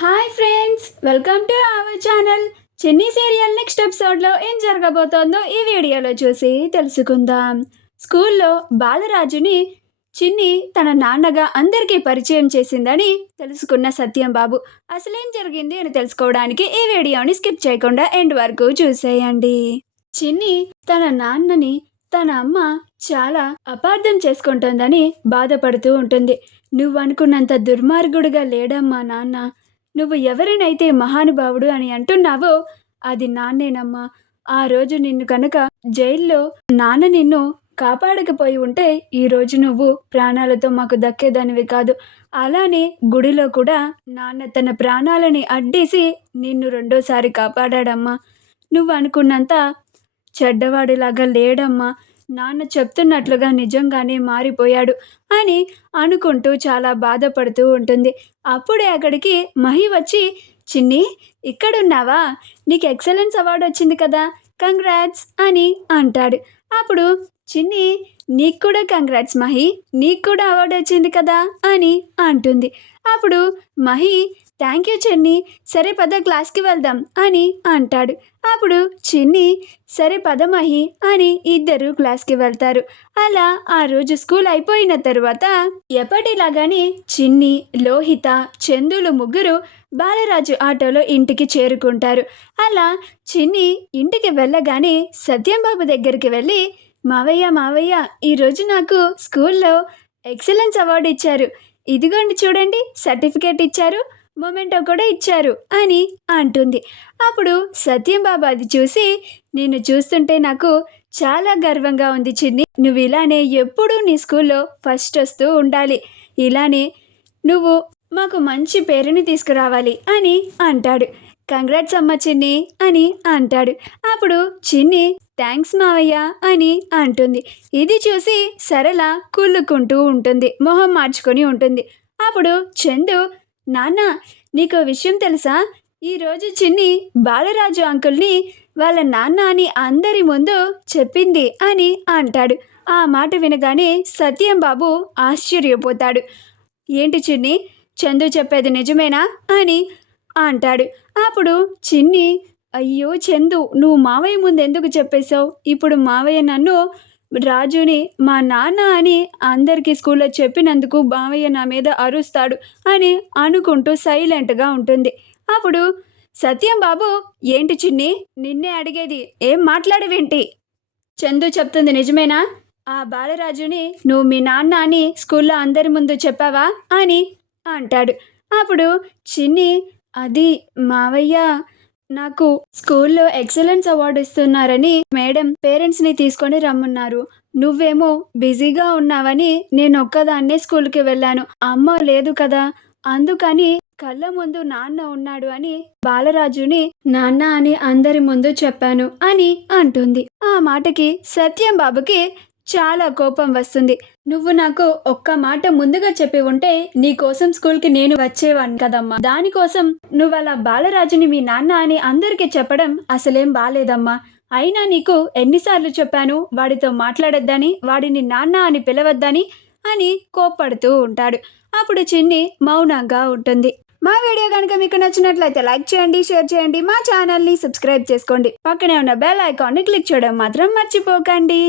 Hi friends, welcome to our channel. చిన్ని serial next ఎపిసోడ్లో ఏం జరగబోతోందో ఈ వీడియోలో చూసి తెలుసుకుందాం. స్కూల్లో బాలరాజుని చిన్ని తన నాన్నగా అందరికీ పరిచయం చేసిందని తెలుసుకున్న సత్యం బాబు అసలేం జరిగింది అని తెలుసుకోవడానికి ఈ వీడియోని స్కిప్ చేయకుండా ఎండ్ వరకు చూసేయండి. చిన్ని తన నాన్నని తన అమ్మ చాలా అపార్థం చేసుకుంటోందని బాధపడుతూ ఉంటుంది. నువ్వు అనుకున్నంత దుర్మార్గుడుగా లేడమ్మా నాన్న. నువ్వు ఎవరినైతే మహానుభావుడు అని అంటున్నావో అది నాన్నేనమ్మా. ఆ రోజు నిన్ను కనుక జైల్లో నాన్న నిన్ను కాపాడకపోయి ఉంటే ఈరోజు నువ్వు ప్రాణాలతో మాకు దక్కేదానివి కాదు. అలానే గుడిలో కూడా నాన్న తన ప్రాణాలని అడ్డేసి నిన్ను రెండోసారి కాపాడాడమ్మా. నువ్వు అనుకున్నంత చెడ్డవాడిలాగా లేడమ్మా. నాన్న చెప్తున్నట్లుగా నిజంగానే మారిపోయాడు అని అనుకుంటూ చాలా బాధపడుతూ ఉంటుంది. అప్పుడే అక్కడికి మహి వచ్చి, చిన్ని ఇక్కడున్నావా? నీకు ఎక్సలెన్స్ అవార్డు వచ్చింది కదా, కంగ్రాట్స్ అని అంటాడు. అప్పుడు చిన్ని, నీకు కూడా కంగ్రాట్స్ మహి, నీకు కూడా అవార్డు వచ్చింది కదా అని అంటుంది. అప్పుడు మహి, థ్యాంక్ యూ చిన్ని, సరే పద క్లాస్కి వెళ్దాం అని అంటాడు. అప్పుడు చిన్ని, సరే పద మహి అని ఇద్దరు క్లాస్కి వెళ్తారు. అలా ఆ రోజు స్కూల్ అయిపోయిన తరువాత ఎప్పటిలాగానే చిన్ని, లోహిత, చందులు ముగ్గురు బాలరాజు ఆటోలో ఇంటికి చేరుకుంటారు. అలా చిన్ని ఇంటికి వెళ్ళగానే సత్యంబాబు దగ్గరికి వెళ్ళి, మావయ్య ఈరోజు నాకు స్కూల్లో ఎక్సలెన్స్ అవార్డు ఇచ్చారు, ఇదిగోండి చూడండి సర్టిఫికేట్ ఇచ్చారు, మొమెంటో కూడా ఇచ్చారు అని అంటుంది. అప్పుడు సత్యంబాబు అది చూసి, నిన్ను చూస్తుంటే నాకు చాలా గర్వంగా ఉంది చిన్ని. నువ్వు ఇలానే ఎప్పుడూ నీ స్కూల్లో ఫస్ట్ వస్తూ ఉండాలి, ఇలానే నువ్వు మాకు మంచి పేరుని తీసుకురావాలి అని అంటాడు. కంగ్రాట్స్ అమ్మ చిన్ని అని అంటాడు. అప్పుడు చిన్ని, థ్యాంక్స్ మావయ్య అని అంటుంది. ఇది చూసి సరళ కుళ్ళుకుంటూ ఉంటుంది, మొహం మార్చుకొని ఉంటుంది. అప్పుడు చందు, నాన్న నీకో విషయం తెలుసా? ఈరోజు చిన్ని బాలరాజు అంకుల్ని వాళ్ళ నాన్న అని అందరి ముందు చెప్పింది అని అంటాడు. ఆ మాట వినగానే సత్యం బాబు ఆశ్చర్యపోతాడు. ఏంటి చిన్ని, చందు చెప్పేది నిజమేనా అని అంటాడు. అప్పుడు చిన్ని, అయ్యో చందు, నువ్వు మావయ్య ముందు ఎందుకు చెప్పేశావు? ఇప్పుడు మావయ్య నన్ను రాజుని మా నాన్న అని అందరికీ స్కూల్లో చెప్పినందుకు మావయ్య నా మీద అరుస్తాడు అని అనుకుంటూ సైలెంట్గా ఉంటుంది. అప్పుడు సత్యం బాబు, ఏంటి చిన్ని, నిన్నే అడిగేది, ఏం మాట్లాడవేంటి? చందు చెప్తుంది నిజమేనా? ఆ బాలరాజుని నువ్వు మీ నాన్న అని స్కూల్లో అందరి ముందు చెప్పావా అని అంటాడు. అప్పుడు చిన్ని, అది మావయ్య నాకు స్కూల్లో ఎక్సలెన్స్ అవార్డు ఇస్తున్నారని మేడం పేరెంట్స్ని తీసుకొని రమ్మన్నారు. నువ్వేమో బిజీగా ఉన్నావని నేను ఒక్కదాన్నే స్కూల్కి వెళ్ళాను. అమ్మ లేదు కదా, అందుకని కళ్ళ ముందు నాన్న ఉన్నాడు అని బాలరాజుని నాన్న అని అందరి ముందు చెప్పాను అని అంటుంది. ఆ మాటకి సత్యం బాబుకి చాలా కోపం వస్తుంది. నువ్వు నాకు ఒక్క మాట ముందుగా చెప్పి ఉంటే నీకోసం స్కూల్కి నేను వచ్చేవాడిని కదమ్మా. దానికోసం నువ్వు అలా బాలరాజుని మీ నాన్న అని అందరికీ చెప్పడం అసలేం బాలేదమ్మా. అయినా నీకు ఎన్నిసార్లు చెప్పాను వాడితో మాట్లాడొద్దని, వాడిని నాన్న అని పిలవద్దని అని కోప్పడుతూ ఉంటాడు. అప్పుడు చిన్ని మౌనంగా ఉంటుంది. మా వీడియో కనుక మీకు నచ్చినట్లయితే లైక్ చేయండి, షేర్ చేయండి, మా ఛానల్ని సబ్స్క్రైబ్ చేసుకోండి, పక్కనే ఉన్న బెల్ ఐకాన్ని క్లిక్ చేయడం మాత్రం మర్చిపోకండి.